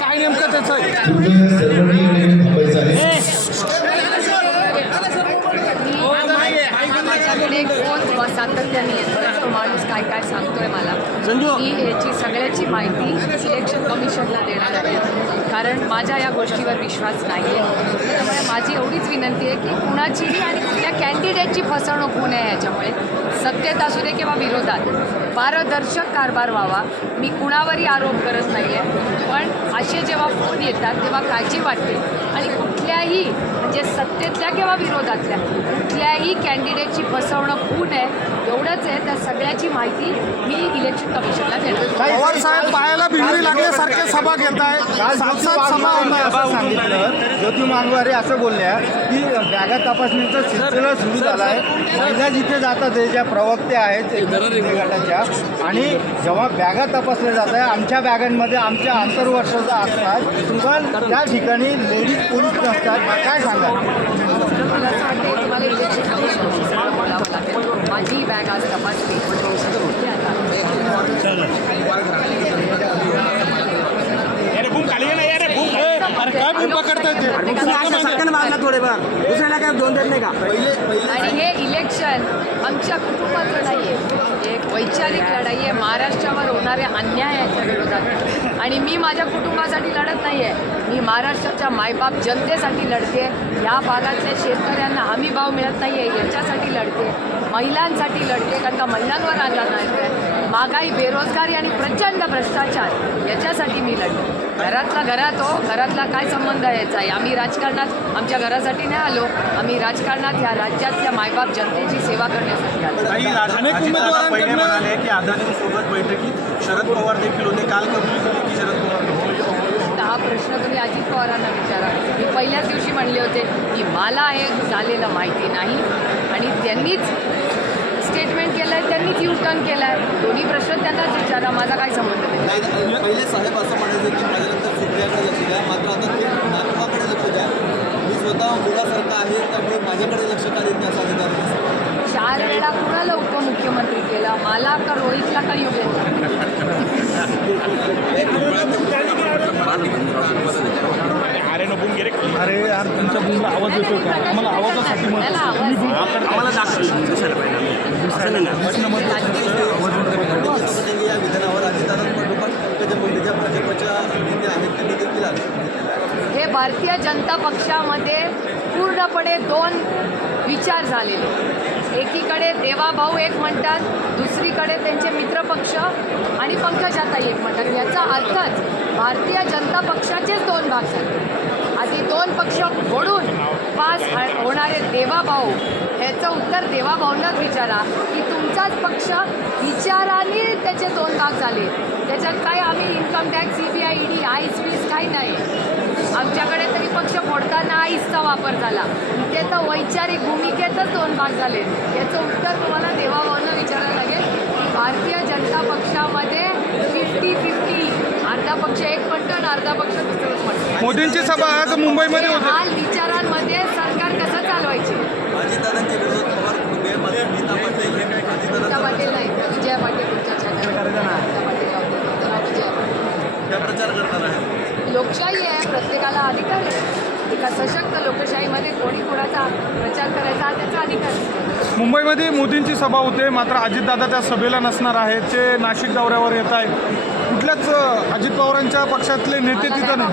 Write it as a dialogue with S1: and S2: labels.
S1: काय नेमकं त्याचं?
S2: फोन सातत्याने येतो तो माणूस काय काय सांगतोय मला. मी याची सगळ्याची माहिती इलेक्शन कमिशनला देणार आहे. कारण माझ्या या गोष्टीवर विश्वास नाही आहे त्यामुळे माझी एवढीच विनंती आहे की कुणाचीही आणि कुठल्या कॅन्डिडेटची फसवणूक होऊ नये याच्यामुळे. सत्तेत असू दे किंवा विरोधात. पारदर्शक कारभार व्हावा. मी कुणावरही आरोप करत नाही आहे पण असे जेव्हा फोन येतात तेव्हा काळजी वाटते. आणि कुठल्याही म्हणजे सत्तेतल्या किंवा विरोधातल्या कुठल्याही कॅन्डिडेटची फसवणूक होऊ नये एवढंच आहे त्या सगळ्याची माहिती मी इलेक्शन कमिशनला देणार
S1: पवार साहेब पायाला भिंगरी लागल्यासारखे सभा घेत आहे
S3: काल
S1: सात
S3: ज्योती
S1: सात सभा
S3: वाघमारे
S1: होणार
S3: असं सांगितलं. ज्योती मानवारे असं बोलल्या की बॅगा तपासणीचा सिलसिला सुरू झाला आहे महिला जिथे जातात ते ज्या प्रवक्ते आहेत गटाच्या. आणि जेव्हा बॅगा तपासल्या जात आहे आमच्या बॅगांमध्ये आमच्या आंतरवर्षाचा असतात त्या ठिकाणी लेडीज पोलीस नसतात. काय सांगा
S2: मला असं वाटतं तुम्हाला इलेक्शन कमिशनशी सगळं बोलावं लागेल माझी बॅग आज तपासली?
S1: अरे काय भूल पकडताय ते?
S2: आणि हे इलेक्शन आमच्या कुटुंबाचं नाही आहे एक वैचारिक लढाई आहे. महाराष्ट्रावर होणाऱ्या अन्यायाच्या विरोधात. आणि मी माझ्या कुटुंबासाठी लढत नाही आहे मी महाराष्ट्राच्या मायबाप जनतेसाठी लढते या भागातल्या शेतकऱ्यांना हमी भाव मिळत नाही आहे याच्यासाठी लढते महिलांसाठी लढते कारण का महिलांवर आणला नाही महागाई बेरोजगारी आणि प्रचंड भ्रष्टाचार. याच्यासाठी मी लढते घरातला घरात हो घरातला काय संबंध आहे याचा? आम्ही राजकारणात आमच्या घरासाठी नाही आलो. आम्ही राजकारणात या राज्यातल्या मायबाप जनतेची सेवा करण्यासाठी आलो.
S4: पहिले म्हणाले की अदानींसोबत बैठकीत शरद पवार देखील होते. काल कबुली केली की शरद पवार
S2: हा प्रश्न तुम्ही अजित पवारांना विचारा. मी पहिल्याच दिवशी म्हणले होते की मला हे झालेलं माहिती नाही आणि त्यांनीच आहे त्यांनीच यू टर्न केला आहे दोन्ही प्रश्न त्यांनाच विचारा माझा काय संबंध
S5: पहिले साहेब असं म्हणायचं की माझ्यानंतर सुप्रियाकडे लक्ष द्या मात्र आता ते नातवाकडे लक्ष द्या. मी स्वतः मुलासारखा आहे त्यामुळे माझ्याकडे लक्ष का देत नाही असं अधिकार
S2: चार वेळा कुणाला उपमुख्यमंत्री केला? मला का रोहितला का योगेंद्र
S1: अरे यार तुमचा भूमीला आवाज येतो का? आम्हाला आवाजासाठी
S2: त्याला आवाज
S4: आम्हाला दाखल दिसायला पाहिजे असं नाही. ना
S5: प्रसंगी या विधानावर अजितदादांपाठोपाठ पंकजा मुंडे ज्या भाजपच्या नेते आहेत त्यांनी देखील आले.
S2: हे भारतीय जनता पक्षामध्ये पूर्णपणे दोन विचार झालेले. एकीकडे देवाभाऊ एक म्हणतात दुसरीकडे त्यांचे मित्रपक्ष आणि पंकजाताई एक म्हणतात. याचा अर्थच भारतीय जनता पक्षाचेच दोन भाग झाले. आधी दोन पक्ष फोडून पास होणारे देवाभाऊ. ह्याचं उत्तर देवाभाऊंनाच विचारा की तुमचाच पक्ष विचाराने त्याचे दोन भाग झाले. त्याच्यात काय आम्ही income tax C B I ED ice वीस काही नाही. आमच्याकडे तरी पक्ष फोडताना आईसचा वापर झाला. ते तर वैचारिक भूमिकेतच दोन भाग झाले. याचं उत्तर तुम्हाला देवाभाऊंना विचारायला लागेल भारतीय जनता पक्षामध्ये फिफ्टी फिफ्टी अर्धा पक्ष एक म्हणतो अर्धा पक्ष
S1: मोदींची सभा आज मुंबईमध्ये
S2: हे
S1: होते
S2: हाल विचारांमध्ये सरकार कसं चालवायचे?
S5: अजितदादांच्या विरोधात पवार होते मात्र नीता पाटील हे
S2: नीता
S5: अजितदादांचा
S2: पाटील नाही विजया पाटील तुमच्या चॅनल नीता पाटील राहू दे. तुमचं नाव विजया पाटील
S5: त्या प्रचार करणार आहे
S2: लोकशाही आहे प्रत्येकाला अधिकार आहे. एका सशक्त लोकशाहीमध्ये कोणी कोणाचा प्रचार करायचा हा त्याचा अधिकार आहे.
S1: मुंबईमध्ये मोदींची सभा होते मात्र अजितदादा त्या सभेला नसणार आहेत. ते नाशिक दौऱ्यावर येत आहेत. कुठल्याच अजित पवारांच्या पक्षातले नेते तिथं
S2: नाही.